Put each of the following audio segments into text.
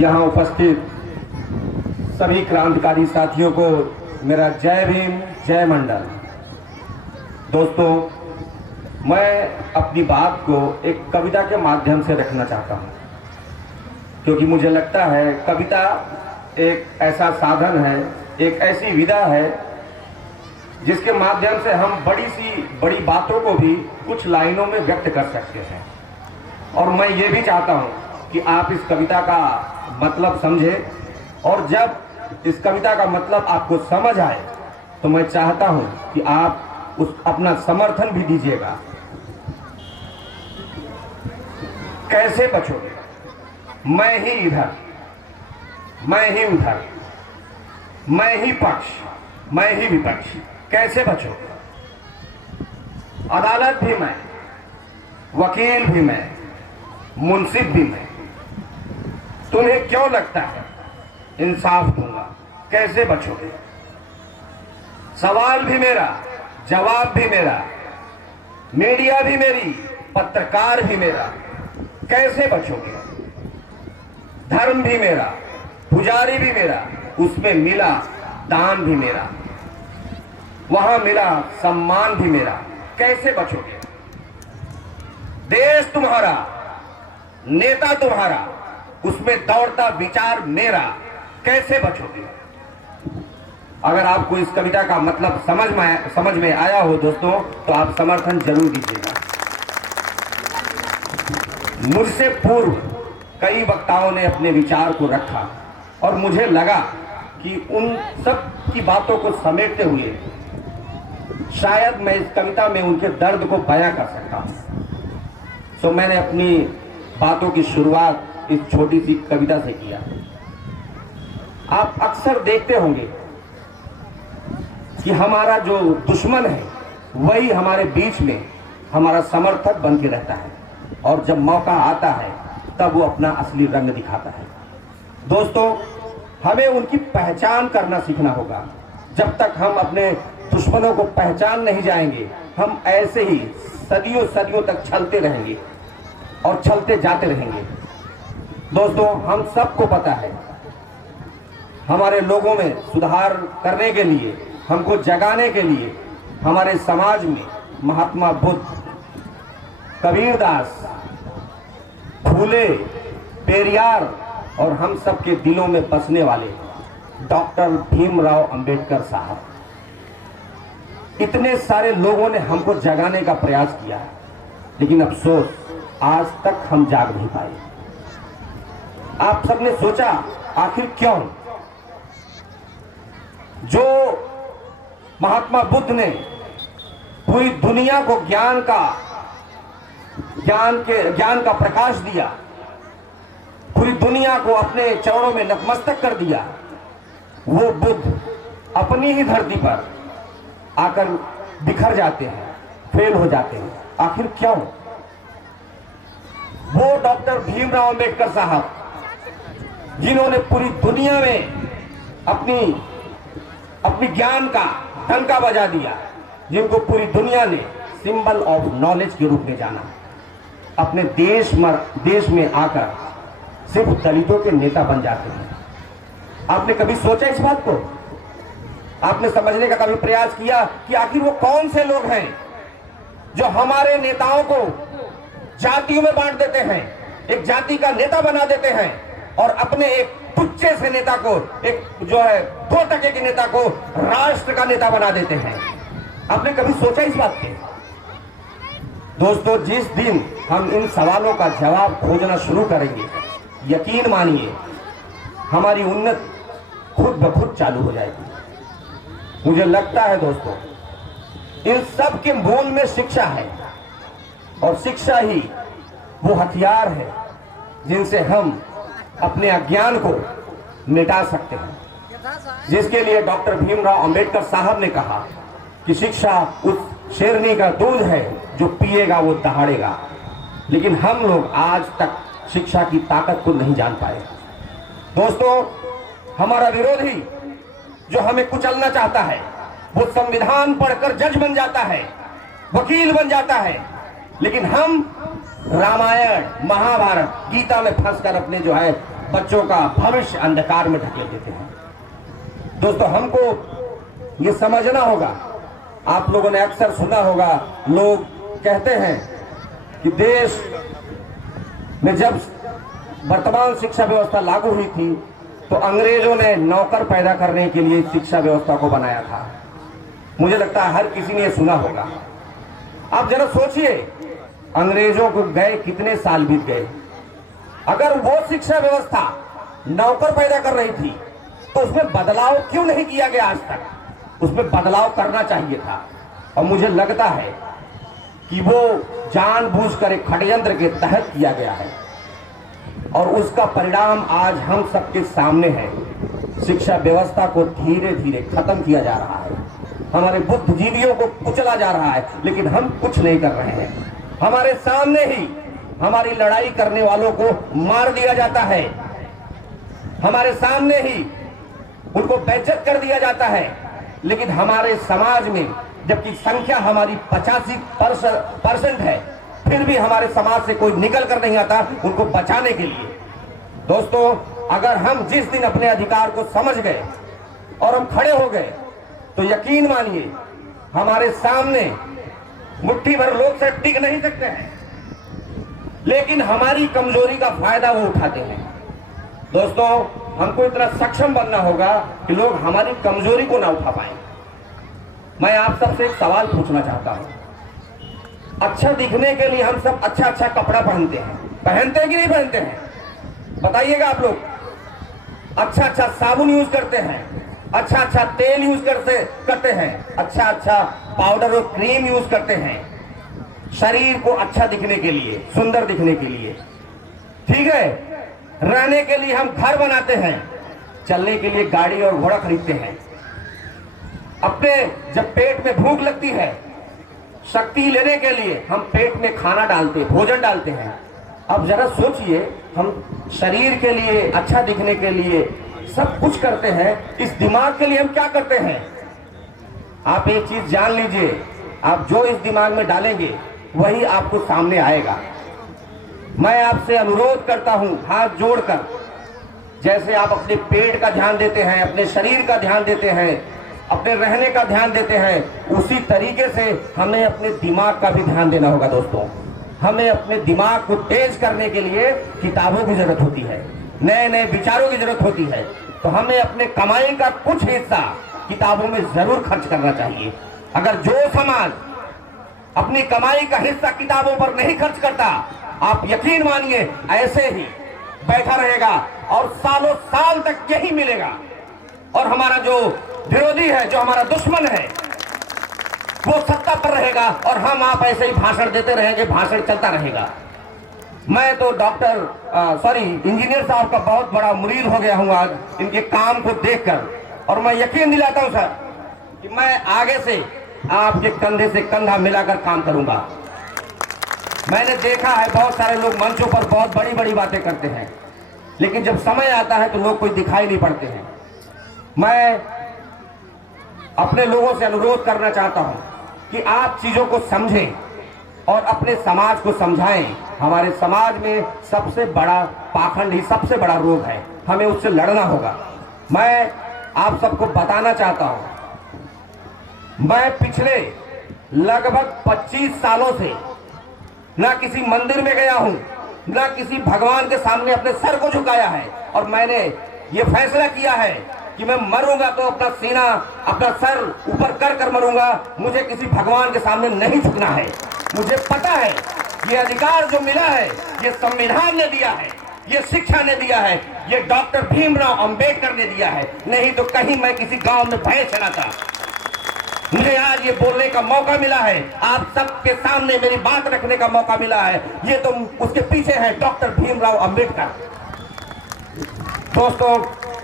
यहाँ उपस्थित सभी क्रांतिकारी साथियों को मेरा जय भीम, जय मंडल। दोस्तों, मैं अपनी बात को एक कविता के माध्यम से रखना चाहता हूँ, क्योंकि मुझे लगता है कविता एक ऐसा साधन है, एक ऐसी विधा है जिसके माध्यम से हम बड़ी बातों को भी कुछ लाइनों में व्यक्त कर सकते हैं। और मैं ये भी चाहता हूँ कि आप इस कविता का मतलब समझें, और जब इस कविता का मतलब आपको समझ आए तो मैं चाहता हूँ कि आप उस अपना समर्थन भी दीजिएगा। कैसे बचोगे? मैं ही इधर, मैं ही उधर, मैं ही पक्ष, मैं ही विपक्ष। कैसे बचोगे? अदालत भी मैं, वकील भी मैं, मुंसिफ भी मैं। तुम्हें क्यों लगता है इंसाफ दूंगा? कैसे बचोगे? सवाल भी मेरा, जवाब भी मेरा, मीडिया भी मेरी, पत्रकार भी मेरा। कैसे बचोगे? धर्म भी मेरा, पुजारी भी मेरा, उसमें मिला दान भी मेरा, वहां मिला सम्मान भी मेरा। कैसे बचोगे? देश तुम्हारा, नेता तुम्हारा, उसमें दौड़ता विचार मेरा। कैसे बचोगे? अगर आपको इस कविता का मतलब समझ में आया हो दोस्तों, तो आप समर्थन जरूर दीजिएगा। मुझसे पूर्व कई वक्ताओं ने अपने विचार को रखा और मुझे लगा कि उन सब की बातों को समेटते हुए शायद मैं इस कविता में उनके दर्द को बयां कर सकता हूं। तो मैंने अपनी बातों की शुरुआत इस छोटी सी कविता से किया। आप अक्सर देखते होंगे कि हमारा जो दुश्मन है वही हमारे बीच में हमारा समर्थक बन के रहता है, और जब मौका आता है तब वो अपना असली रंग दिखाता है। दोस्तों, हमें उनकी पहचान करना सीखना होगा। जब तक हम अपने दुश्मनों को पहचान नहीं जाएंगे, हम ऐसे ही सदियों सदियों तक छलते रहेंगे और छलते जाते रहेंगे। दोस्तों, हम सबको पता है, हमारे लोगों में सुधार करने के लिए, हमको जगाने के लिए हमारे समाज में महात्मा बुद्ध, कबीरदास, फूले, पेरियार और हम सबके दिलों में बसने वाले डॉक्टर भीमराव अंबेडकर साहब, इतने सारे लोगों ने हमको जगाने का प्रयास किया, लेकिन अफसोस आज तक हम जाग नहीं पाए। आप सबने सोचा आखिर क्यों? जो महात्मा बुद्ध ने पूरी दुनिया को ज्ञान का प्रकाश दिया, पूरी दुनिया को अपने चरणों में नतमस्तक कर दिया, वो बुद्ध अपनी ही धरती पर आकर बिखर जाते हैं, फेल हो जाते हैं। आखिर क्यों? वो डॉक्टर भीमराव अंबेडकर साहब, जिन्होंने पूरी दुनिया में अपनी ज्ञान का डंका बजा दिया, जिनको पूरी दुनिया ने सिंबल ऑफ नॉलेज के रूप में जाना, अपने देश में आकर सिर्फ दलितों के नेता बन जाते हैं। आपने कभी सोचा इस बात को? आपने समझने का कभी प्रयास किया कि आखिर वो कौन से लोग हैं जो हमारे नेताओं को जातियों में बांट देते हैं, एक जाति का नेता बना देते हैं, और अपने एक तुच्छे से नेता को, एक जो है 2% के नेता को राष्ट्र का नेता बना देते हैं? आपने कभी सोचा इस बात के? दोस्तों, जिस दिन हम इन सवालों का जवाब खोजना शुरू करेंगे, यकीन मानिए हमारी उन्नति खुद ब खुद चालू हो जाएगी। मुझे लगता है दोस्तों, इन सब के मूल में शिक्षा है, और शिक्षा ही वो हथियार है जिनसे हम अपने अज्ञान को मिटा सकते हैं, जिसके लिए डॉक्टर भीमराव अंबेडकर साहब ने कहा कि शिक्षा उस शेरनी का दूध है जो पिएगा वो दहाड़ेगा। लेकिन हम लोग आज तक शिक्षा की ताकत को नहीं जान पाए। दोस्तों, हमारा विरोधी जो हमें कुचलना चाहता है, वो संविधान पढ़कर जज बन जाता है, वकील बन जाता है, लेकिन हम रामायण, महाभारत, गीता में फंसकर अपने जो है बच्चों का भविष्य अंधकार में ढकेल देते हैं। दोस्तों, हमको ये समझना होगा। आप लोगों ने अक्सर सुना होगा, लोग कहते हैं कि देश में जब वर्तमान शिक्षा व्यवस्था लागू हुई थी तो अंग्रेजों ने नौकर पैदा करने के लिए शिक्षा व्यवस्था को बनाया था। मुझे लगता है हर किसी ने ये सुना होगा। आप जरा सोचिए, अंग्रेजों को गए कितने साल बीत गए। अगर वो शिक्षा व्यवस्था नौकर पैदा कर रही थी तो उसमें बदलाव क्यों नहीं किया गया आज तक? उसमें बदलाव करना चाहिए था। और मुझे लगता है कि वो जानबूझकर एक षड्यंत्र के तहत किया गया है और उसका परिणाम आज हम सबके सामने है। शिक्षा व्यवस्था को धीरे धीरे खत्म किया जा रहा है, हमारे बुद्धिजीवियों को कुचला जा रहा है, लेकिन हम कुछ नहीं कर रहे हैं। हमारे सामने ही हमारी लड़ाई करने वालों को मार दिया जाता है, हमारे सामने ही उनको बेइज्जत कर दिया जाता है। लेकिन हमारे समाज में जबकि संख्या हमारी 85% है, फिर भी हमारे समाज से कोई निकल कर नहीं आता उनको बचाने के लिए। दोस्तों, अगर हम जिस दिन अपने अधिकार को समझ गए और हम खड़े हो गए तो यकीन मानिए हमारे सामने मुट्ठी भर लोग से टिक नहीं सकते हैं, लेकिन हमारी कमजोरी का फायदा वो उठाते हैं। दोस्तों, हमको इतना सक्षम बनना होगा कि लोग हमारी कमजोरी को ना उठा पाए। मैं आप सबसे एक सवाल पूछना चाहता हूं। अच्छा दिखने के लिए हम सब अच्छा अच्छा कपड़ा पहनते हैं कि नहीं पहनते हैं? बताइएगा आप लोग। अच्छा अच्छा साबुन यूज करते हैं, अच्छा अच्छा तेल यूज करते हैं, अच्छा अच्छा पाउडर और क्रीम यूज करते हैं शरीर को अच्छा दिखने के लिए, सुंदर दिखने के लिए। ठीक है, रहने के लिए हम घर बनाते हैं, चलने के लिए गाड़ी और घोड़ा खरीदते हैं। अपने जब पेट में भूख लगती है, शक्ति लेने के लिए हम पेट में खाना डालते, भोजन डालते हैं। अब जरा सोचिए, हम शरीर के लिए, अच्छा दिखने के लिए सब कुछ करते हैं, इस दिमाग के लिए हम क्या करते हैं? आप एक चीज जान लीजिए, आप जो इस दिमाग में डालेंगे वही आपको सामने आएगा। मैं आपसे अनुरोध करता हूं हाथ जोड़कर, जैसे आप अपने पेट का ध्यान देते हैं, अपने शरीर का ध्यान देते हैं, अपने रहने का ध्यान देते हैं, उसी तरीके से हमें अपने दिमाग का भी ध्यान देना होगा। दोस्तों, हमें अपने दिमाग को तेज करने के लिए किताबों की जरूरत होती है, नए नए विचारों की जरूरत होती है। तो हमें अपने कमाई का कुछ हिस्सा किताबों में जरूर खर्च करना चाहिए। अगर जो समाज अपनी कमाई का हिस्सा किताबों पर नहीं खर्च करता, आप यकीन मानिए ऐसे ही बैठा रहेगा और सालों साल तक यही मिलेगा। और हमारा जो विरोधी है, जो हमारा दुश्मन है, वो सत्ता पर रहेगा और हम आप ऐसे ही भाषण देते रहेंगे, भाषण चलता रहेगा। मैं तो इंजीनियर साहब का बहुत बड़ा मुरीद हो गया हूं आज इनके काम को देखकर, और मैं यकीन दिलाता हूं सर कि मैं आगे से आपके कंधे से कंधा मिलाकर काम करूंगा। मैंने देखा है बहुत सारे लोग मंचों पर बहुत बड़ी बड़ी बातें करते हैं, लेकिन जब समय आता है तो लोग कोई दिखाई नहीं पड़ते हैं। मैं अपने लोगों से अनुरोध करना चाहता हूं कि आप चीजों को समझें और अपने समाज को समझाएं। हमारे समाज में सबसे बड़ा पाखंड ही सबसे बड़ा रोग है, हमें उससे लड़ना होगा। मैं आप सबको बताना चाहता हूं, मैं पिछले लगभग 25 सालों से ना किसी मंदिर में गया हूं, ना किसी भगवान के सामने अपने सर को झुकाया है, और मैंने ये फैसला किया है कि मैं मरूंगा तो अपना सीना, अपना सर ऊपर कर कर मरूंगा। मुझे किसी भगवान के सामने नहीं झुकना है। मुझे पता है ये अधिकार जो मिला है ये संविधान ने दिया है, ये शिक्षा ने दिया है, ये डॉक्टर भीमराव अंबेडकर ने दिया है। नहीं तो कहीं मैं किसी गांव में भैंस चलाता। मुझे आज ये बोलने का मौका मिला है, आप सबके सामने मेरी बात रखने का मौका मिला है, ये तो उसके पीछे है डॉक्टर भीमराव अंबेडकर। दोस्तों,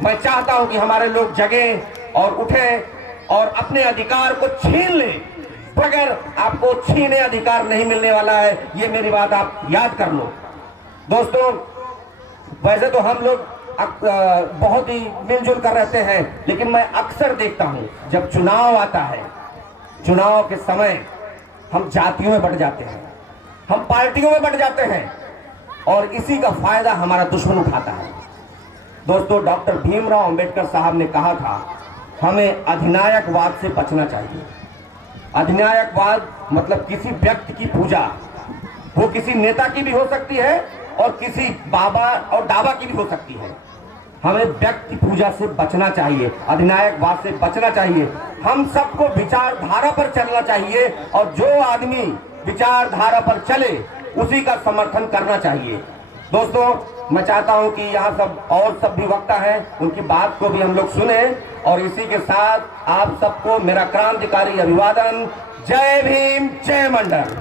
मैं चाहता हूं कि हमारे लोग जगें और उठें और अपने अधिकार को छीन लें। बगैर आपको छीने अधिकार नहीं मिलने वाला है, ये मेरी बात आप याद कर लो। दोस्तों, वैसे तो हम लोग बहुत ही मिलजुल कर रहते हैं, लेकिन मैं अक्सर देखता हूं जब चुनाव आता है, चुनाव के समय हम जातियों में बंट जाते हैं, हम पार्टियों में बंट जाते हैं, और इसी का फायदा हमारा दुश्मन उठाता है। दोस्तों, डॉक्टर भीमराव अंबेडकर साहब ने कहा था हमें अधिनायकवाद से बचना चाहिए। अधिनायकवाद मतलब किसी व्यक्ति की पूजा, वो किसी नेता की भी हो सकती है और किसी बाबा और दावा की भी हो सकती है। हमें व्यक्ति पूजा से बचना चाहिए, अधिनायकवाद से बचना चाहिए। हम सबको विचारधारा पर चलना चाहिए और जो आदमी विचारधारा पर चले उसी का समर्थन करना चाहिए। दोस्तों, मैं चाहता हूं कि यहाँ सब भी वक्ता हैं, उनकी बात को भी हम लोग सुने और इसी के साथ आप सबको मेरा क्रांतिकारी अभिवादन। जय भीम, जय मंडल।